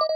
Hello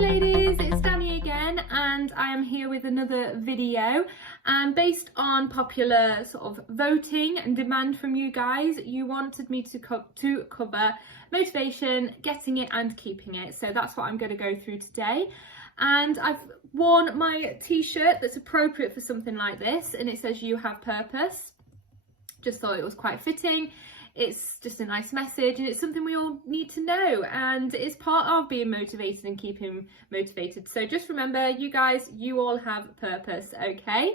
ladies, it's Dannii again, and I am here with another video. And based on popular sort of voting and demand from you guys, you wanted me to cover motivation, getting it and keeping it. So that's what I'm going to go through today. And I've worn my t-shirt that's appropriate for something like this, and it says "You have purpose." Just thought it was quite fitting. It's just a nice message, and it's something we all need to know, and it's part of being motivated and keeping motivated. So just remember, you guys, you all have purpose, okay?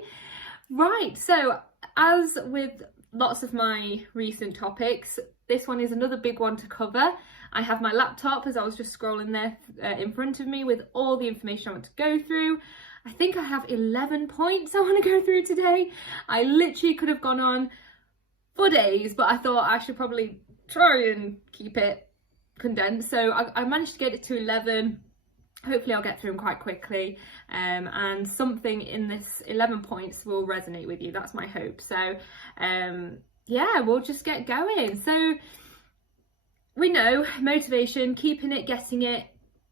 Right, so as with lots of my recent topics, this one is another big one to cover. I have my laptop, as I was just scrolling there, in front of me with all the information I want to go through. I think I have 11 points I want to go through today. I literally could have gone on for days, but I thought I should probably try and keep it condensed. So I managed to get it to 11. Hopefully I'll get through them quite quickly, and something in this 11 points will resonate with you. That's my hope. So yeah, we'll just get going. So we know motivation, keeping it, getting it,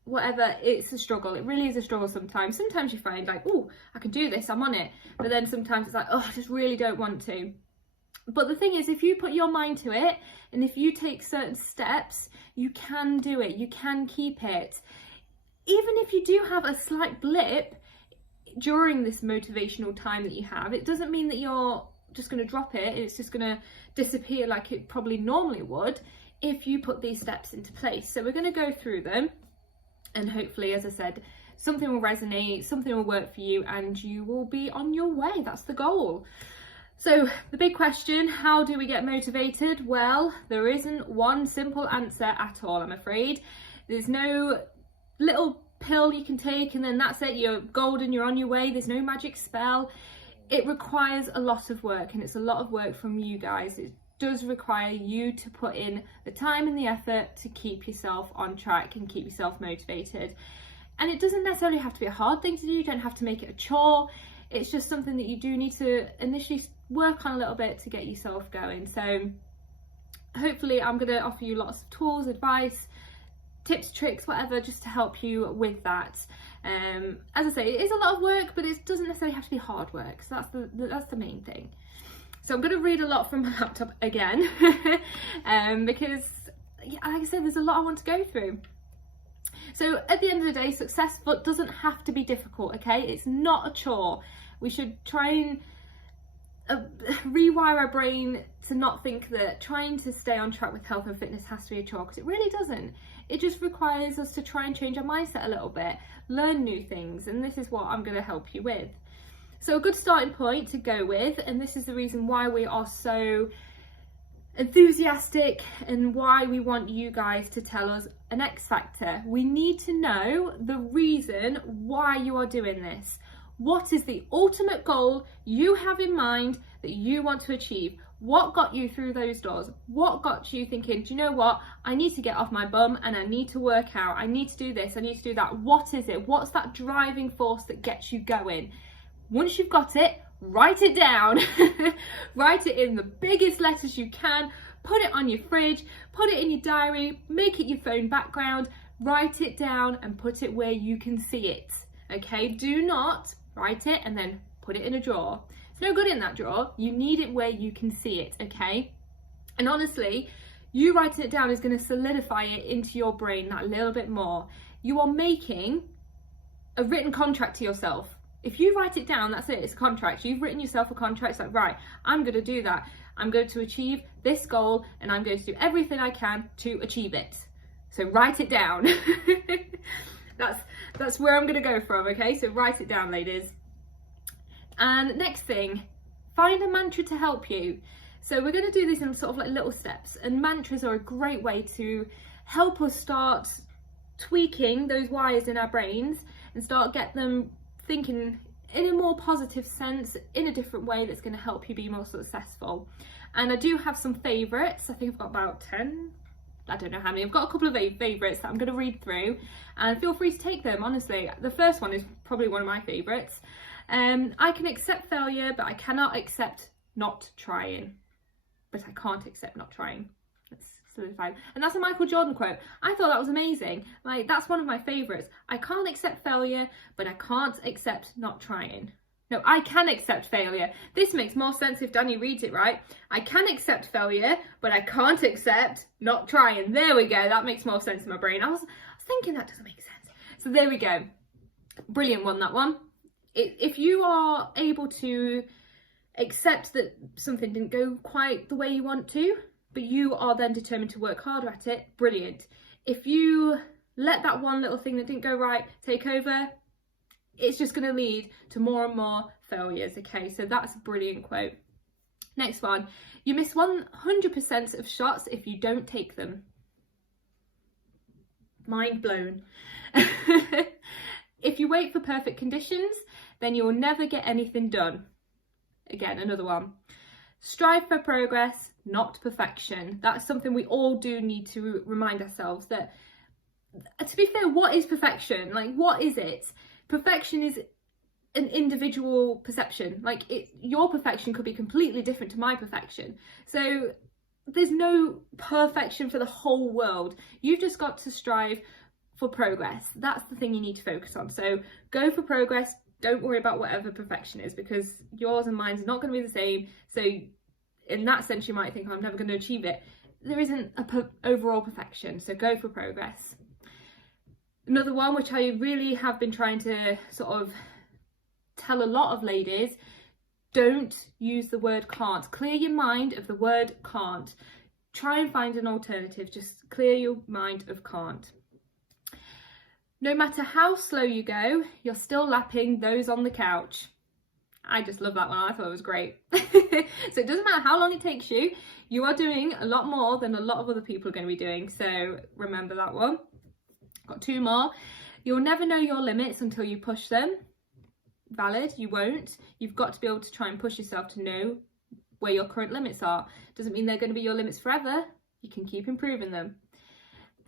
whatever, it's a struggle. It really is a struggle sometimes. Sometimes you find like, oh, I can do this, I'm on it. But then sometimes it's like, oh, I just really don't want to. But the thing is, if you put your mind to it, and if you take certain steps, you can do it, you can keep it. Even if you do have a slight blip during this motivational time that you have, it doesn't mean that you're just going to drop it, it's just going to disappear like it probably normally would if you put these steps into place. So we're going to go through them, and hopefully, as I said, something will resonate, something will work for you, and you will be on your way. That's the goal. So the big question, how do we get motivated? Well, there isn't one simple answer at all, I'm afraid. There's no little pill you can take and then that's it, you're golden, you're on your way. There's no magic spell. It requires a lot of work, and it's a lot of work from you guys. It does require you to put in the time and the effort to keep yourself on track and keep yourself motivated. And it doesn't necessarily have to be a hard thing to do. You don't have to make it a chore. It's just something that you do need to initially work on a little bit to get yourself going. So hopefully I'm going to offer you lots of tools, advice, tips, tricks, whatever, just to help you with that. As I say, it is a lot of work, but it doesn't necessarily have to be hard work. So that's the main thing. So I'm going to read a lot from my laptop again, because like I said, there's a lot I want to go through. So at the end of the day, success doesn't have to be difficult, okay? It's not a chore. We should try and rewire our brain to not think that trying to stay on track with health and fitness has to be a chore, because it really doesn't. It just requires us to try and change our mindset a little bit, learn new things, and this is what I'm going to help you with. So a good starting point to go with, and this is the reason why we are so enthusiastic and why we want you guys to tell us an X factor. We need to know the reason why you are doing this. What is the ultimate goal you have in mind that you want to achieve? What got you through those doors? What got you thinking, do you know what? I need to get off my bum and I need to work out. I need to do this. I need to do that. What is it? What's that driving force that gets you going? Once you've got it, write it down. Write it in the biggest letters you can. Put it on your fridge. Put it in your diary. Make it your phone background. Write it down and put it where you can see it. Okay? Do not write it and then put it in a drawer. It's no good in that drawer. You need it where you can see it, okay? And honestly, you writing it down is going to solidify it into your brain that little bit more. You are making a written contract to yourself. If you write it down, that's it, it's a contract. You've written yourself a contract. It's like, right, I'm going to do that. I'm going to achieve this goal and I'm going to do everything I can to achieve it. So write it down. That's where I'm going to go from, okay? So write it down, ladies. And next thing, find a mantra to help you. So we're going to do this in sort of like little steps, and mantras are a great way to help us start tweaking those wires in our brains and start get them thinking in a more positive sense, in a different way that's going to help you be more successful. And I do have some favourites. I think I've got about 10, I don't know how many. I've got a couple of favourites that I'm going to read through, and feel free to take them, honestly. The first one is probably one of my favourites. I can accept failure, but I cannot accept not trying. But I can't accept not trying. That's solidified. And that's a Michael Jordan quote. I thought that was amazing. Like, that's one of my favourites. I can't accept failure, but I can't accept not trying. No, I can accept failure. This makes more sense if Dannii reads it right. I can accept failure, but I can't accept not trying. There we go. That makes more sense in my brain. I was thinking that doesn't make sense. So there we go. Brilliant one, that one. If you are able to accept that something didn't go quite the way you want to, but you are then determined to work harder at it, brilliant. If you let that one little thing that didn't go right take over, it's just going to lead to more and more failures. Okay, so that's a brilliant quote. Next one. You miss 100% of shots if you don't take them. Mind blown. If you wait for perfect conditions, then you will never get anything done. Again, another one. Strive for progress, not perfection. That's something we all do need to remind ourselves that, to be fair, what is perfection? Like, what is it? Perfection is an individual perception. Like, your perfection could be completely different to my perfection. So there's no perfection for the whole world. You've just got to strive for progress. That's the thing you need to focus on. So go for progress. Don't worry about whatever perfection is, because yours and mine's not going to be the same. So in that sense, you might think, I'm never going to achieve it. There isn't a overall perfection. So go for progress. Another one, which I really have been trying to sort of tell a lot of ladies, don't use the word can't. Clear your mind of the word can't. Try and find an alternative. Just clear your mind of can't. No matter how slow you go, you're still lapping those on the couch. I just love that one. I thought it was great. So it doesn't matter how long it takes you. You are doing a lot more than a lot of other people are going to be doing. So remember that one. Got two more. You'll never know your limits until you push them. Valid, you won't. You've got to be able to try and push yourself to know where your current limits are. Doesn't mean they're going to be your limits forever. You can keep improving them.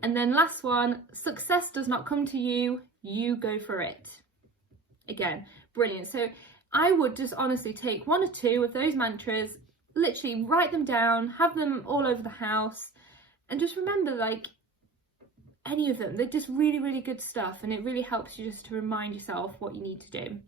And then last one, success does not come to you, you go for it. Again, brilliant. So I would just honestly take one or two of those mantras, literally write them down, have them all over the house, and just remember, like, any of them. They're just really, really good stuff, and it really helps you just to remind yourself what you need to do.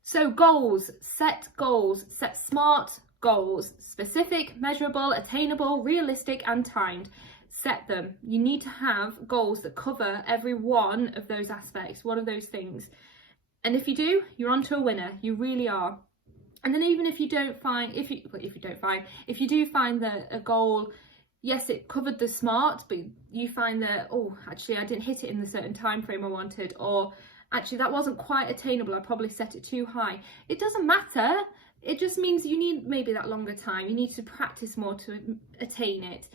So goals, set smart goals, specific, measurable, attainable, realistic and timed. Set them. You need to have goals that cover every one of those aspects, one of those things. And if you do, you're onto a winner. You really are. And then even if you do find that a goal, yes, it covered the smart, but you find that, oh, actually I didn't hit it in the certain time frame I wanted, or actually that wasn't quite attainable, I probably set it too high. It doesn't matter. It just means you need maybe that longer time. You need to practice more to attain it.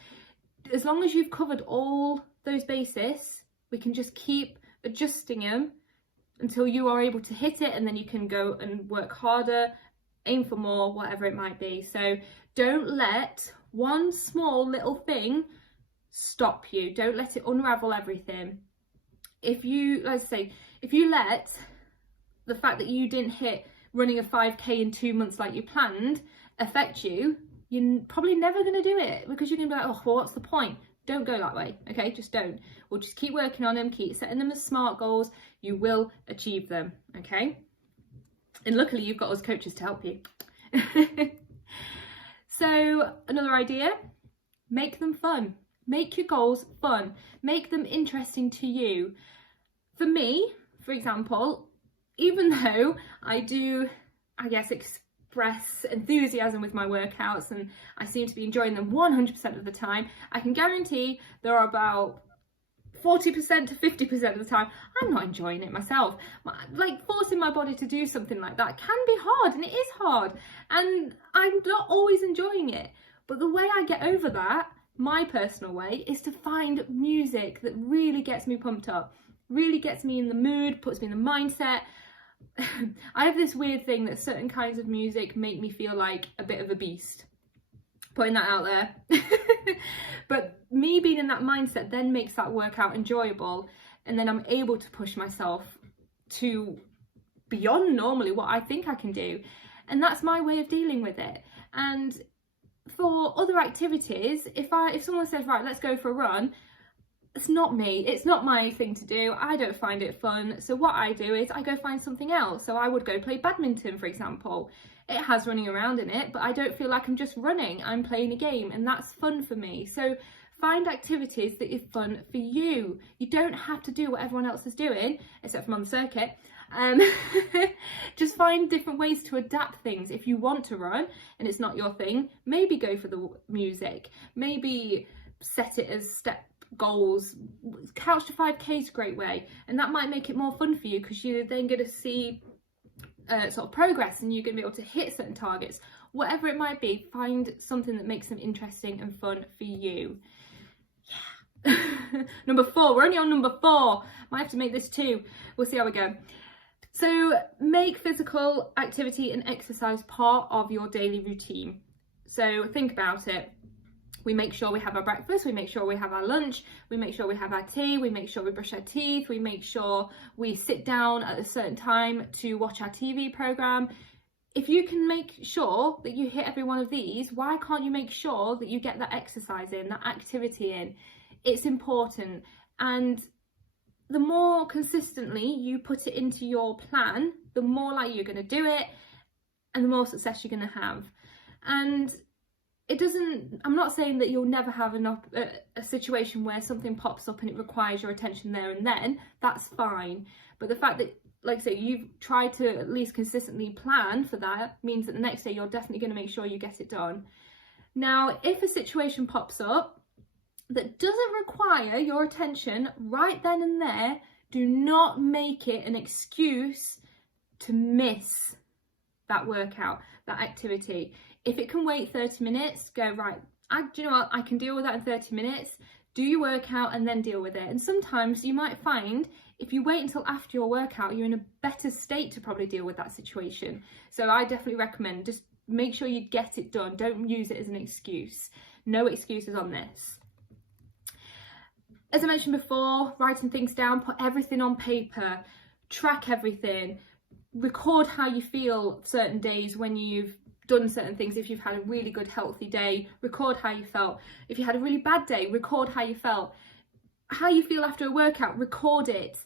As long as you've covered all those bases, we can just keep adjusting them until you are able to hit it, and then you can go and work harder, aim for more, whatever it might be. So don't let one small little thing stop you. Don't let it unravel everything. If you, let's say, if you let the fact that you didn't hit running a 5k in 2 months like you planned affect you, you're probably never going to do it, because you're going to be like, oh, well, what's the point? Don't go that way, okay? Just don't. We'll just keep working on them, keep setting them as SMART goals. You will achieve them, okay? And luckily, you've got us coaches to help you. So, another idea, make them fun. Make your goals fun. Make them interesting to you. For me, for example, even though I do, I guess, express enthusiasm with my workouts and I seem to be enjoying them 100% of the time, I can guarantee there are about 40% to 50% of the time I'm not enjoying it myself. Like, forcing my body to do something like that can be hard, and it is hard, and I'm not always enjoying it. But the way I get over that, my personal way, is to find music that really gets me pumped up, really gets me in the mood, puts me in the mindset. I have this weird thing that certain kinds of music make me feel like a bit of a beast. Putting that out there. But me being in that mindset then makes that workout enjoyable, and then I'm able to push myself to beyond normally what I think I can do. And that's my way of dealing with it. And for other activities, if someone says, right, let's go for a run, it's not me, it's not my thing to do, I don't find it fun. So what I do is I go find something else. So I would go play badminton, for example. It has running around in it, but I don't feel like I'm just running, I'm playing a game, and that's fun for me. So find activities that is fun for you. You don't have to do what everyone else is doing, except from on the circuit. Just find different ways to adapt things. If you want to run and it's not your thing, maybe go for the music, maybe set it as step goals. Couch to 5k is a great way, and that might make it more fun for you, because you're then going to see sort of progress, and you're going to be able to hit certain targets. Whatever it might be, find something that makes them interesting and fun for you. Yeah. Number 4, we're only on number 4. Might have to make this 2. We'll see how we go. So make physical activity and exercise part of your daily routine. So think about it. We make sure we have our breakfast, we make sure we have our lunch, we make sure we have our tea, we make sure we brush our teeth, we make sure we sit down at a certain time to watch our TV programme. If you can make sure that you hit every one of these, why can't you make sure that you get that exercise in, that activity in? It's important. And the more consistently you put it into your plan, the more likely you're going to do it, and the more success you're going to have. And I'm not saying that you'll never have a situation where something pops up and it requires your attention there and then. That's fine. But the fact that, like I say, you've tried to at least consistently plan for that means that the next day you're definitely going to make sure you get it done. Now, if a situation pops up that doesn't require your attention right then and there, do not make it an excuse to miss that workout, that activity. If it can wait 30 minutes, go, right, do you know what, I can deal with that in 30 minutes. Do your workout and then deal with it. And sometimes you might find if you wait until after your workout, you're in a better state to probably deal with that situation. So I definitely recommend just make sure you get it done. Don't use it as an excuse. No excuses on this. As I mentioned before, writing things down, put everything on paper, track everything, record how you feel certain days when you've done certain things. If you've had a really good healthy day, record how you felt. If you had a really bad day, record how you felt. How you feel after a workout, record it.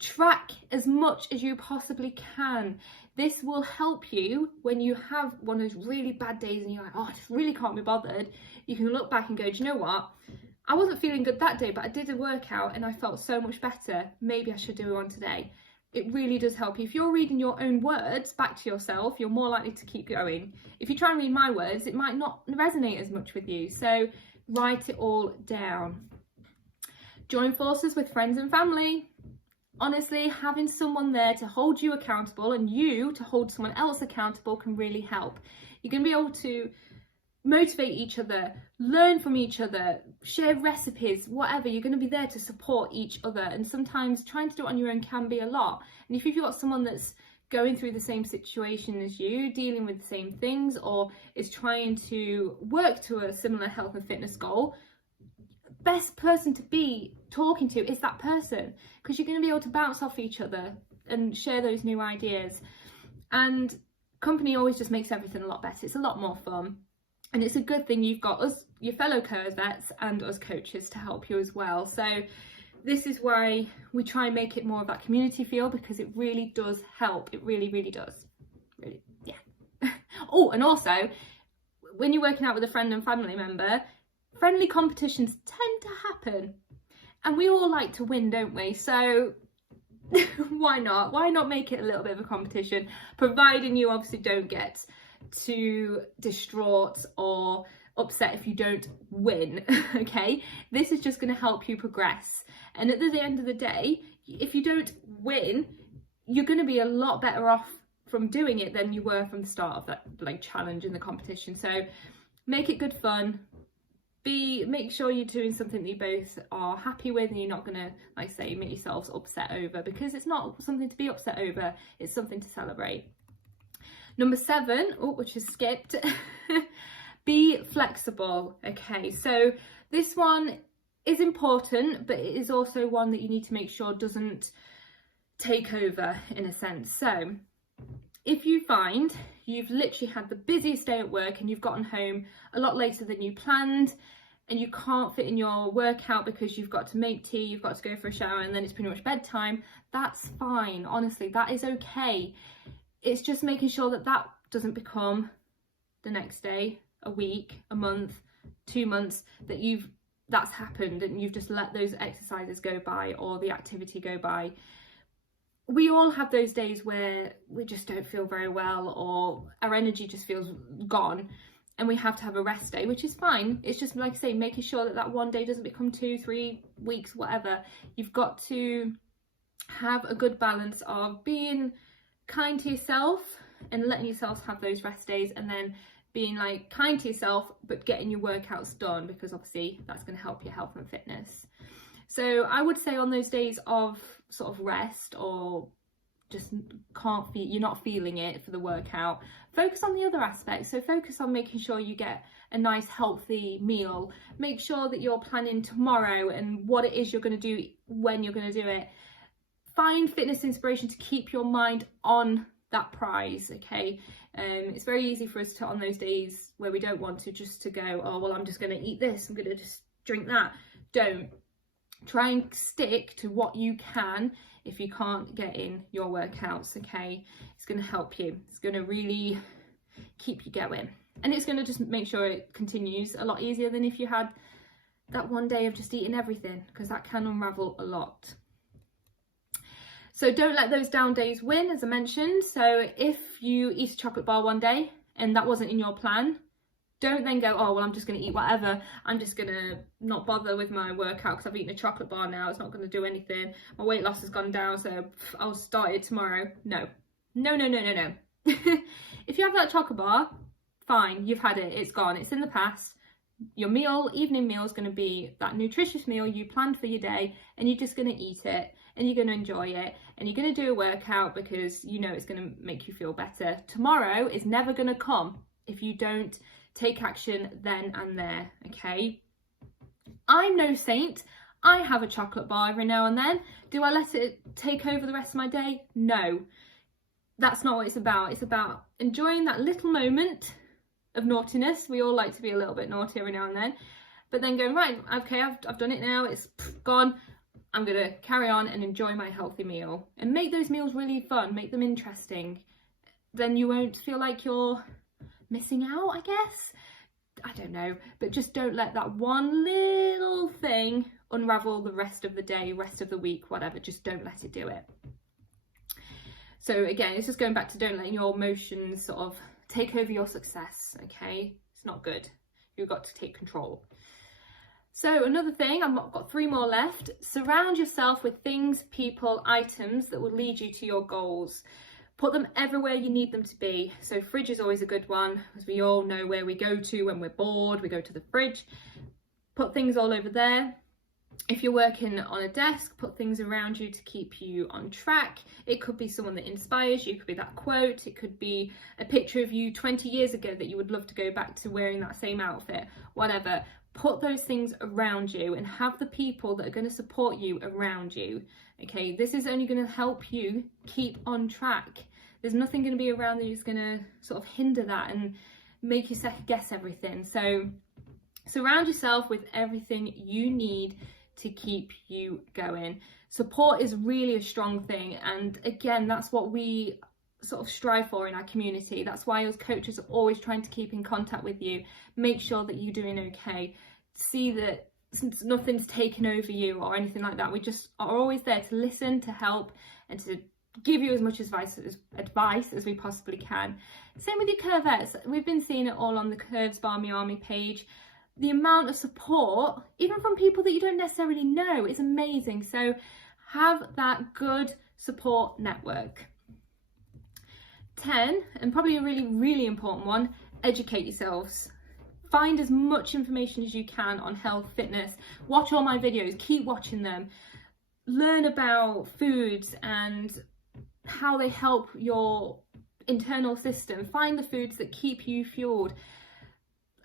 Track as much as you possibly can. This will help you when you have one of those really bad days and you're like, oh, I just really can't be bothered. You can look back and go, do you know what? I wasn't feeling good that day, but I did a workout and I felt so much better. Maybe I should do one today. It really does help you. If you're reading your own words back to yourself, you're more likely to keep going. If you try and read my words, it might not resonate as much with you. So write it all down. Join forces with friends and family. Honestly, having someone there to hold you accountable and you to hold someone else accountable can really help. You're going to be able to motivate each other, learn from each other, share recipes, whatever. You're going to be there to support each other, and sometimes trying to do it on your own can be a lot. And if you've got someone that's going through the same situation as you, dealing with the same things, or is trying to work to a similar health and fitness goal, best person to be talking to is that person, because you're going to be able to bounce off each other and share those new ideas. And company always just makes everything a lot better. It's a lot more fun. And it's a good thing you've got us, your fellow co-vets, and us coaches to help you as well. So this is why we try and make it more of that community feel, because it really does help. It really, really does. Really, yeah. Oh, and also, when you're working out with a friend and family member, friendly competitions tend to happen. And we all like to win, don't we? So why not? Why not make it a little bit of a competition, providing you obviously don't get too distraught or upset if you don't win. Okay, this is just going to help you progress, and at the end of the day, if you don't win, you're going to be a lot better off from doing it than you were from the start of that challenge in the competition. So make it good fun. Make sure you're doing something that you both are happy with, and you're not going to, like say, make yourselves upset over, because it's not something to be upset over, it's something to celebrate. Number 7, which is skipped, Be flexible, okay? So this one is important, but it is also one that you need to make sure doesn't take over in a sense. So if you find you've literally had the busiest day at work and you've gotten home a lot later than you planned, and you can't fit in your workout because you've got to make tea, you've got to go for a shower, and then it's pretty much bedtime, that's fine. Honestly, that is okay. It's just making sure that that doesn't become the next day, a week, a month, 2 months, that that's happened and you've just let those exercises go by or the activity go by. We all have those days where we just don't feel very well or our energy just feels gone, and we have to have a rest day, which is fine. It's just, like I say, making sure that that one day doesn't become 2, 3 weeks, whatever. You've got to have a good balance of being kind to yourself and letting yourself have those rest days, and then being like kind to yourself but getting your workouts done, because obviously that's going to help your health and fitness. So I would say on those days of sort of rest or just you're not feeling it for the workout, focus on the other aspects. So focus on making sure you get a nice healthy meal. Make sure that you're planning tomorrow and what it is you're going to do when you're going to do it. Find fitness inspiration to keep your mind on that prize, okay? It's very easy for us to, on those days where we don't want to, just to go, oh well, I'm just going to eat this, I'm going to just drink that. Don't. Try and stick to what you can if you can't get in your workouts, okay? It's going to help you. It's going to really keep you going, and it's going to just make sure it continues a lot easier than if you had that one day of just eating everything, because that can unravel a lot. So don't let those down days win, as I mentioned. So if you eat a chocolate bar one day and that wasn't in your plan, don't then go, oh, well, I'm just going to eat whatever. I'm just going to not bother with my workout because I've eaten a chocolate bar now. It's not going to do anything. My weight loss has gone down, so I'll start it tomorrow. No. No, no, no, no, no. If you have that chocolate bar, fine. You've had it. It's gone. It's in the past. Your meal, evening meal, is going to be that nutritious meal you planned for your day, and you're just going to eat it, and you're going to enjoy it, and you're going to do a workout because you know it's going to make you feel better. Tomorrow is never going to come if you don't take action then and there, okay? I'm no saint. I have a chocolate bar every now and then. Do I let it take over the rest of my day? No. That's not what it's about. It's about enjoying that little moment of naughtiness. We all like to be a little bit naughty every now and then, but then going, right, okay, I've done it now, it's gone. I'm gonna carry on and enjoy my healthy meal, and make those meals really fun, make them interesting. Then you won't feel like you're missing out, I guess. I don't know, but just don't let that one little thing unravel the rest of the day, rest of the week, whatever. Just don't let it do it. So again, it's just going back to don't let your emotions sort of take over your success, okay? It's not good. You've got to take control. So another thing, I've got 3 more left. Surround yourself with things, people, items that will lead you to your goals. Put them everywhere you need them to be. So fridge is always a good one, as we all know where we go to when we're bored. We go to the fridge. Put things all over there. If you're working on a desk, put things around you to keep you on track. It could be someone that inspires you. It could be that quote. It could be a picture of you 20 years ago that you would love to go back to wearing that same outfit, whatever. Put those things around you and have the people that are going to support you around you. Okay, this is only going to help you keep on track. There's nothing going to be around that is going to sort of hinder that and make you second guess everything. So surround yourself with everything you need to keep you going. Support is really a strong thing, and again, that's what we sort of strive for in our community. That's why as coaches are always trying to keep in contact with you, make sure that you're doing okay, see that nothing's taken over you or anything like that. We just are always there to listen, to help, and to give you as much advice as we possibly can. Same with your curvettes. We've been seeing it all on the Curves Barmy Army page. The amount of support, even from people that you don't necessarily know, is amazing. So have that good support network. 10, and probably a really, really important one, educate yourselves. Find as much information as you can on health, fitness. Watch all my videos, keep watching them. Learn about foods and how they help your internal system. Find the foods that keep you fueled.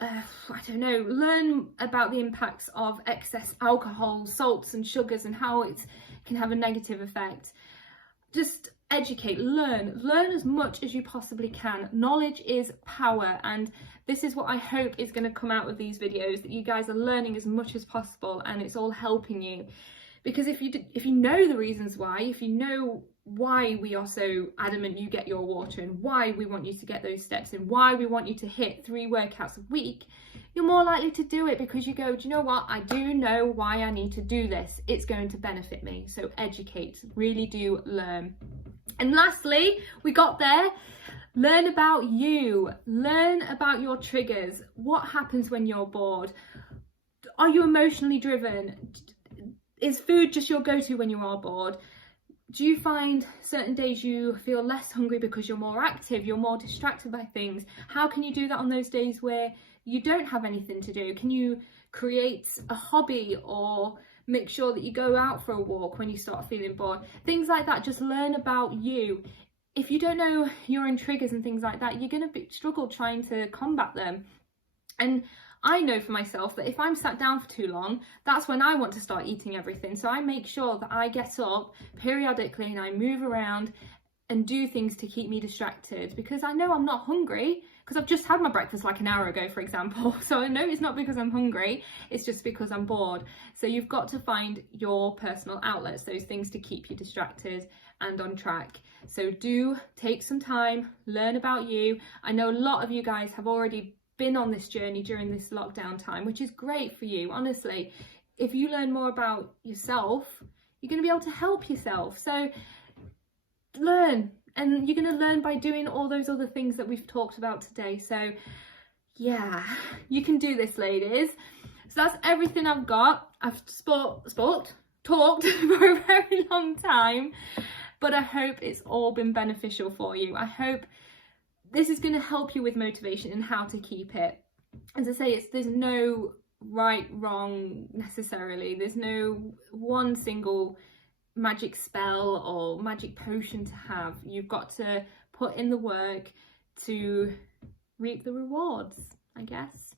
I don't know, learn about the impacts of excess alcohol, salts and sugars and how it can have a negative effect. Just educate, learn as much as you possibly can. Knowledge is power, and this is what I hope is going to come out of these videos, that you guys are learning as much as possible and it's all helping you. Because if you know the reasons why, if you know why we are so adamant you get your water and why we want you to get those steps and why we want you to hit 3 workouts a week, you're more likely to do it because you go, do you know what? I do know why I need to do this. It's going to benefit me. So educate, really do learn. And lastly, we got there. Learn about you. Learn about your triggers. What happens when you're bored? Are you emotionally driven? Is food just your go-to when you are bored? Do you find certain days you feel less hungry because you're more active, you're more distracted by things? How can you do that on those days where you don't have anything to do? Can you create a hobby or make sure that you go out for a walk when you start feeling bored? Things like that. Just learn about you. If you don't know your own triggers and things like that, you're going to struggle trying to combat them. And I know for myself that if I'm sat down for too long, that's when I want to start eating everything. So I make sure that I get up periodically and I move around and do things to keep me distracted, because I know I'm not hungry because I've just had my breakfast like an hour ago, for example. So I know it's not because I'm hungry, it's just because I'm bored. So you've got to find your personal outlets, those things to keep you distracted and on track. So do take some time, learn about you. I know a lot of you guys have already been on this journey during this lockdown time, which is great for you. Honestly, if you learn more about yourself, you're going to be able to help yourself. So learn, and you're going to learn by doing all those other things that we've talked about today. So yeah, you can do this, ladies. So that's everything I've got. I've talked for a very long time, but I hope it's all been beneficial for you. I hope this is going to help you with motivation and how to keep it. As I say, there's no right, wrong necessarily. There's no one single magic spell or magic potion to have. You've got to put in the work to reap the rewards, I guess.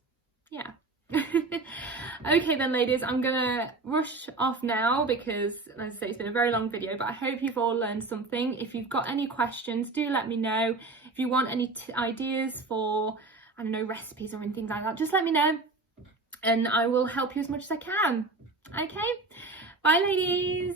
Yeah. Okay then, ladies, I'm gonna rush off now because, as I say, it's been a very long video, but I hope you've all learned something. If you've got any questions, do let me know. If you want any ideas for, I don't know, recipes or anything like that, just let me know and I will help you as much as I can. Okay, bye ladies.